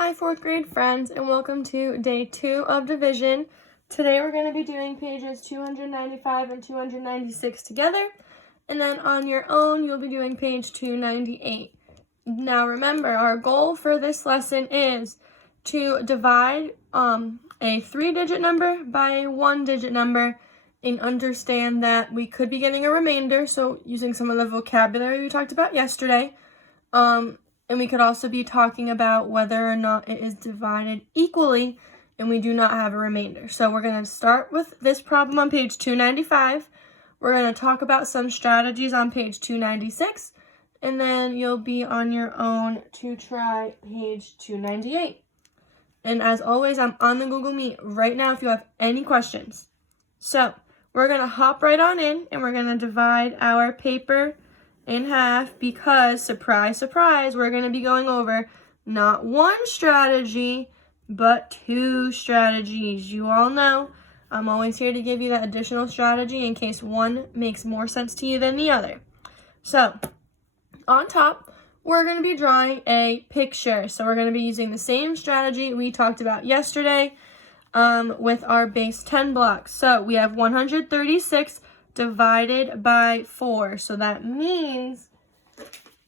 Hi, fourth grade friends, and welcome to day 2 of division. Today we're going to be doing pages 295 and 296 together, and then on your own you'll be doing page 298. Now remember, our goal for this lesson is to divide a 3-digit number by a 1-digit number and understand that we could be getting a remainder, so using some of the vocabulary we talked about yesterday. And we could also be talking about whether or not it is divided equally and we do not have a remainder. So we're going to start with this problem on page 295. We're going to talk about some strategies on page 296, and then you'll be on your own to try page 298. And as always, I'm on the Google Meet right now if you have any questions. So we're going to hop right on in and we're going to divide our paper in half because, surprise, surprise, we're going to be going over not one strategy, but 2 strategies. You all know I'm always here to give you that additional strategy in case one makes more sense to you than the other. So, on top, we're going to be drawing a picture. So we're going to be using the same strategy we talked about yesterday with our base 10 blocks. So we have 136 divided by 4. So that means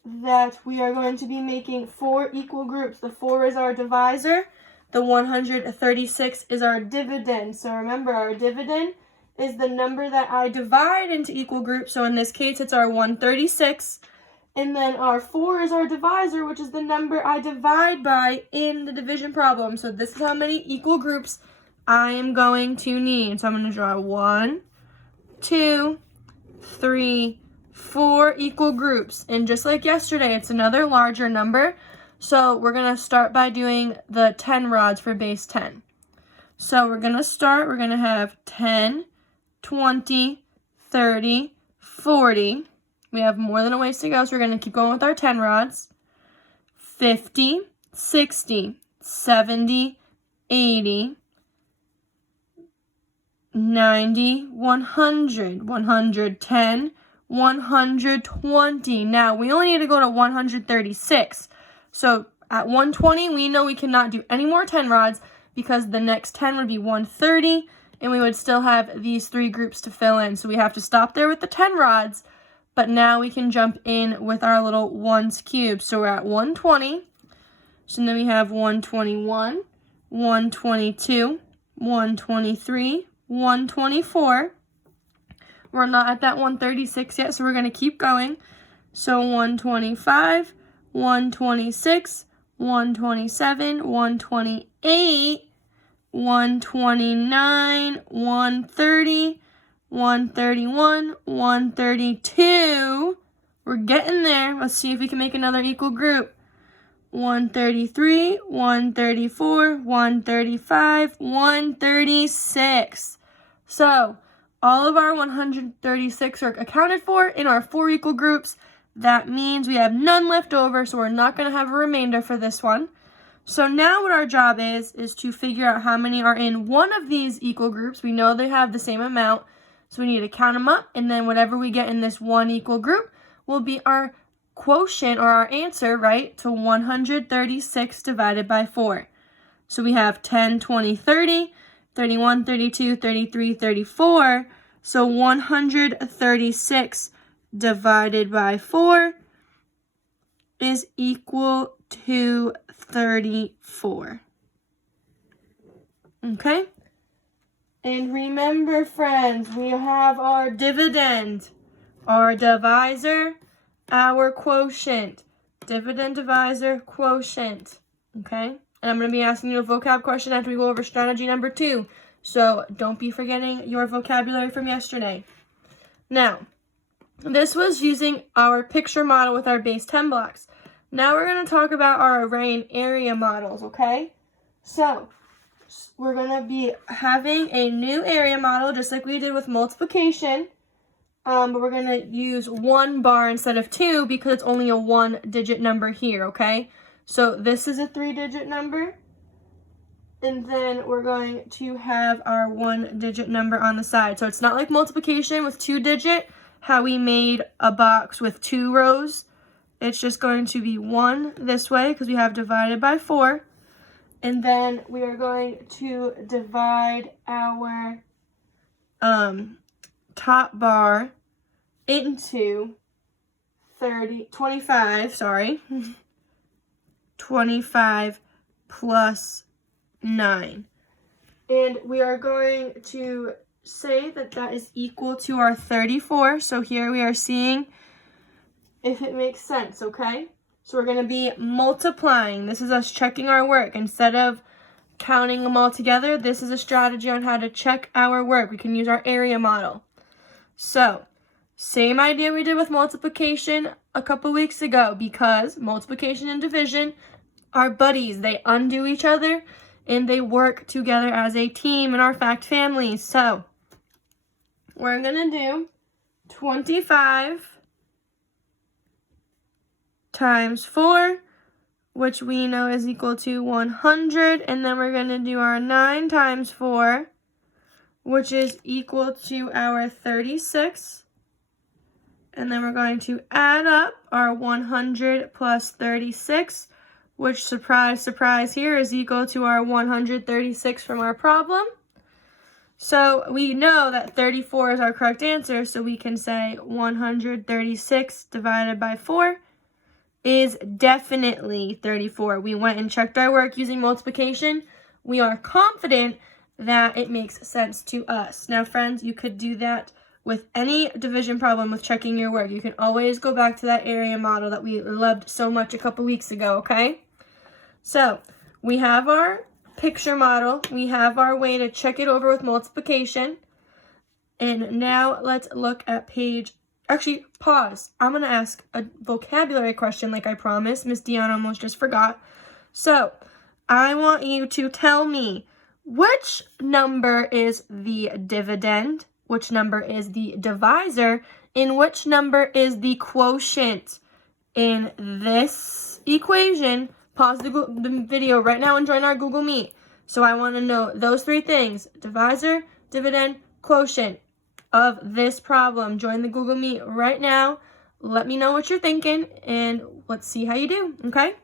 that we are going to be making 4 equal groups. The 4 is our divisor. The 136 is our dividend. So remember, our dividend is the number that I divide into equal groups. So in this case, it's our 136. And then our 4 is our divisor, which is the number I divide by in the division problem. So this is how many equal groups I am going to need. So I'm going to draw 1, 2, 3, 4 equal groups. And just like yesterday, it's another larger number. So we're going to start by doing the 10 rods for base 10. So we're going to have 10, 20, 30, 40. We have more than a ways to go, so we're going to keep going with our 10 rods. 50, 60, 70, 80, 90, 100, 110, 120. Now, we only need to go to 136. So, at 120, we know we cannot do any more 10 rods because the next 10 would be 130, and we would still have these 3 groups to fill in. So, we have to stop there with the 10 rods, but now we can jump in with our little 1's cubed. So, we're at 120. So, then we have 121, 122, 123, 124. We're not at that 136 yet, so we're going to keep going. So 125, 126, 127, 128, 129, 130, 131, 132. We're getting there. Let's see if we can make another equal group. 133, 134, 135, 136. So, all of our 136 are accounted for in our 4 equal groups. That means we have none left over, so we're not going to have a remainder for this one. So now what our job is to figure out how many are in one of these equal groups. We know they have the same amount, so we need to count them up, and then whatever we get in this one equal group will be our quotient or our answer, right, to 136 divided by 4. So we have 10, 20, 30, 31, 32, 33, 34. So 136 divided by 4 is equal to 34. Okay? And remember, friends, we have our dividend, our divisor, our quotient. Dividend, divisor, quotient. Okay? And I'm going to be asking you a vocab question after we go over strategy number 2. So don't be forgetting your vocabulary from yesterday. Now, this was using our picture model with our base 10 blocks. Now we're going to talk about our array and area models, okay? So, we're going to be having a new area model just like we did with multiplication. But we're going to use 1 bar instead of 2 because it's only a 1-digit number here, okay? So this is a 3-digit number, and then we're going to have our 1-digit number on the side. So it's not like multiplication with 2-digit, how we made a box with 2 rows. It's just going to be 1 this way because we have divided by 4. And then we are going to divide our top bar into 25, 25 plus 9. And we are going to say that that is equal to our 34. So here we are seeing if it makes sense, okay? So we're going to be multiplying. This is us checking our work. Instead of counting them all together, this is a strategy on how to check our work. We can use our area model. So, same idea we did with multiplication a couple weeks ago, because multiplication and division are buddies. They undo each other and they work together as a team in our fact family. So, we're going to do 25 times 4, which we know is equal to 100. And then we're going to do our 9 times 4, which is equal to our 36. And then we're going to add up our 100 plus 36, which, surprise, surprise, here is equal to our 136 from our problem. So we know that 34 is our correct answer, so we can say 136 divided by 4 is definitely 34. We went and checked our work using multiplication. We are confident that it makes sense to us. Now, friends, you could do that with any division problem with checking your work. You can always go back to that area model that we loved so much a couple weeks ago, okay? So, we have our picture model. We have our way to check it over with multiplication. And now let's look at page... Actually, pause. I'm going to ask a vocabulary question like I promised. Miss Dion almost just forgot. So, I want you to tell me which number is the dividend, which number is the divisor, and which number is the quotient in this equation. Pause the video right now and join our Google Meet. So I want to know those three things: divisor, dividend, quotient of this problem. Join the Google Meet right now. Let me know what you're thinking, and let's see how you do, okay?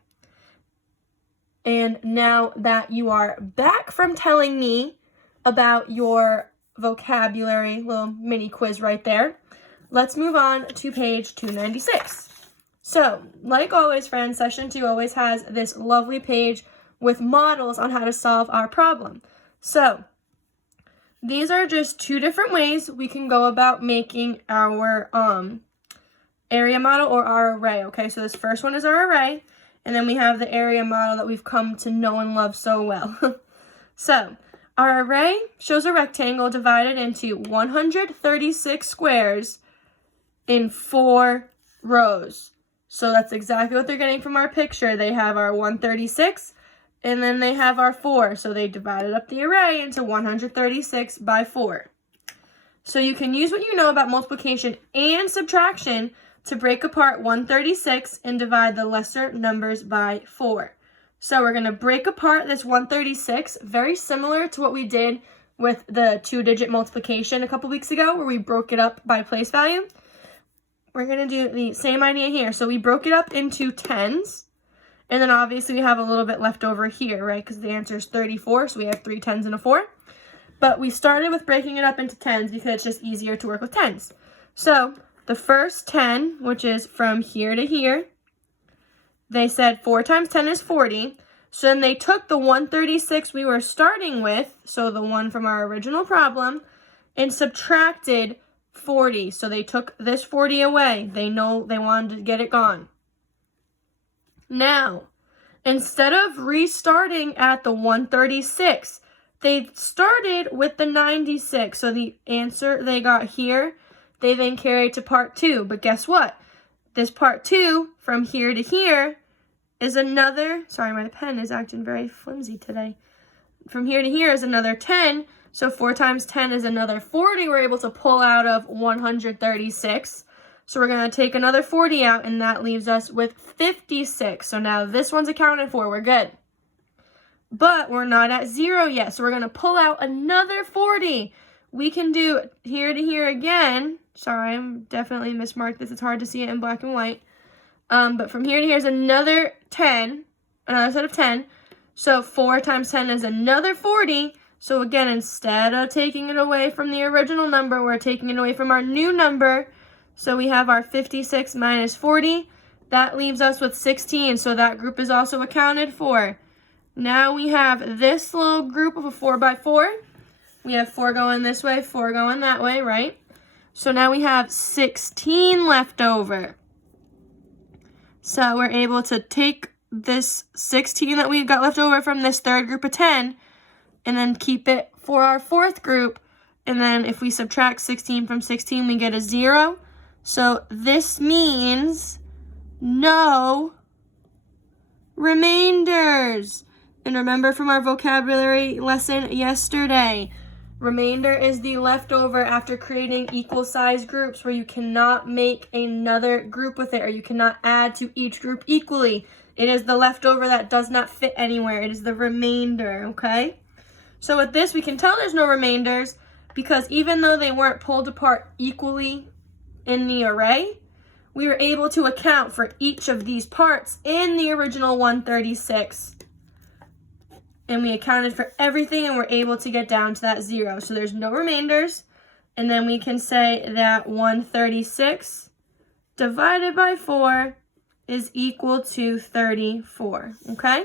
And now that you are back from telling me about your vocabulary, little mini quiz right there, let's move on to page 296. So, like always, friends, session 2 always has this lovely page with models on how to solve our problem. So, these are just two different ways we can go about making our area model or our array, okay? So this first one is our array, and then we have the area model that we've come to know and love so well. So, our array shows a rectangle divided into 136 squares in 4 rows. So that's exactly what they're getting from our picture. They have our 136, and then they have our 4. So they divided up the array into 136 by 4. So you can use what you know about multiplication and subtraction to break apart 136 and divide the lesser numbers by 4. So we're going to break apart this 136, very similar to what we did with the 2-digit multiplication a couple weeks ago, where we broke it up by place value. We're going to do the same idea here. So we broke it up into tens, and then obviously we have a little bit left over here, right? Because the answer is 34, so we have 3 tens and a 4. But we started with breaking it up into tens because it's just easier to work with tens. So the first 10, which is from here to here, they said 4 times 10 is 40. So then they took the 136 we were starting with, so the one from our original problem, and subtracted 40. So they took this 40 away. They know they wanted to get it gone. Now, instead of restarting at the 136, they started with the 96. So the answer they got here, they then carried to part 2. But guess what? This part 2, from here to here, is another, sorry, my pen is acting very flimsy today. From here to here is another 10. So 4 times 10 is another 40 we're able to pull out of 136. So we're going to take another 40 out, and that leaves us with 56. So now this one's accounted for. We're good. But we're not at 0 yet, so we're going to pull out another 40. We can do here to here again. Sorry, I'm definitely mismarked this. It's hard to see it in black and white. But from here to here is another 10, another set of 10. So 4 times 10 is another 40. So again, instead of taking it away from the original number, we're taking it away from our new number. So we have our 56 minus 40. That leaves us with 16. So that group is also accounted for. Now we have this little group of a 4 by 4. We have 4 going this way, 4 going that way, right? So now we have 16 left over. So we're able to take this 16 that we've got left over from this third group of 10 and then keep it for our fourth group. And then if we subtract 16 from 16, we get a 0. So this means no remainders. And remember from our vocabulary lesson yesterday, remainder is the leftover after creating equal size groups where you cannot make another group with it, or you cannot add to each group equally. It is the leftover that does not fit anywhere. It is the remainder, okay? So with this, we can tell there's no remainders because even though they weren't pulled apart equally in the array, we were able to account for each of these parts in the original 136. And we accounted for everything and we're able to get down to that 0. So there's no remainders. And then we can say that 136 divided by 4 is equal to 34, okay?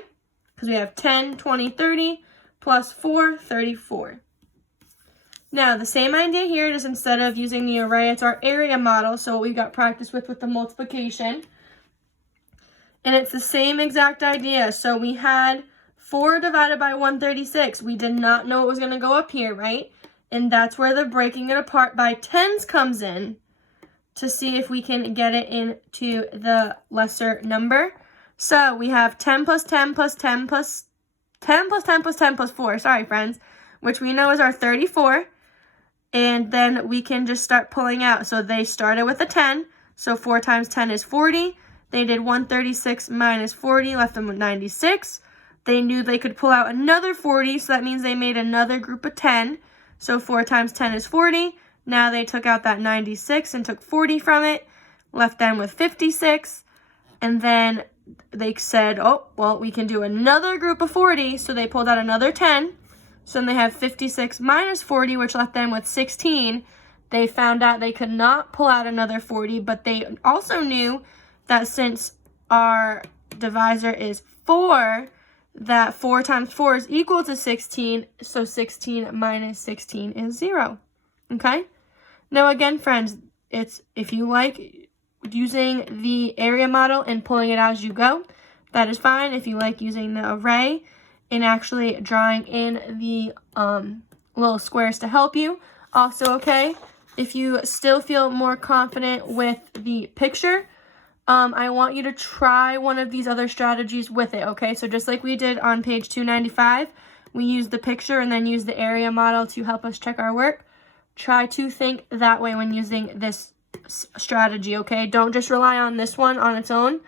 Because we have 10, 20, 30 plus 4, 34. Now, the same idea here is instead of using the array, it's our area model. So what we got practice with the multiplication. And it's the same exact idea. So we had 4 divided by 136. We did not know it was going to go up here, right? And that's where the breaking it apart by tens comes in to see if we can get it into the lesser number. So we have 10 plus 10 plus 10 plus 10 plus 10 plus 10 plus 4. Sorry, friends. Which we know is our 34. And then we can just start pulling out. So they started with a 10. So 4 times 10 is 40. They did 136 minus 40, left them with 96. They knew they could pull out another 40, so that means they made another group of 10. So 4 times 10 is 40. Now they took out that 96 and took 40 from it, left them with 56. And then they said, oh, well, we can do another group of 40. So they pulled out another 10. So then they have 56 minus 40, which left them with 16. They found out they could not pull out another 40, but they also knew that since our divisor is 4, that 4 times 4 is equal to 16, so 16 minus 16 is 0, okay? Now again, friends, it's if you like using the area model and pulling it as you go, that is fine. If you like using the array and actually drawing in the little squares to help you, also okay. If you still feel more confident with the picture, I want you to try one of these other strategies with it, okay? So just like we did on page 295, we used the picture and then used the area model to help us check our work. Try to think that way when using this strategy, okay? Don't just rely on this one on its own.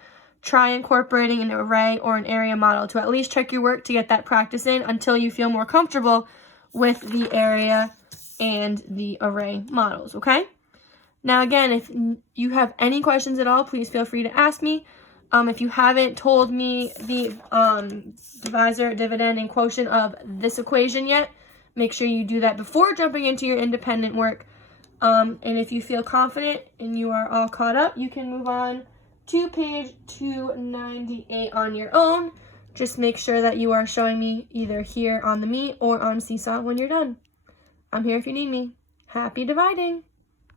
Try incorporating an array or an area model to at least check your work to get that practice in until you feel more comfortable with the area and the array models, okay? Now, again, if you have any questions at all, please feel free to ask me. If you haven't told me the divisor, dividend, and quotient of this equation yet, make sure you do that before jumping into your independent work. And if you feel confident and you are all caught up, you can move on to page 298 on your own. Just make sure that you are showing me either here on the Meet or on Seesaw when you're done. I'm here if you need me. Happy dividing!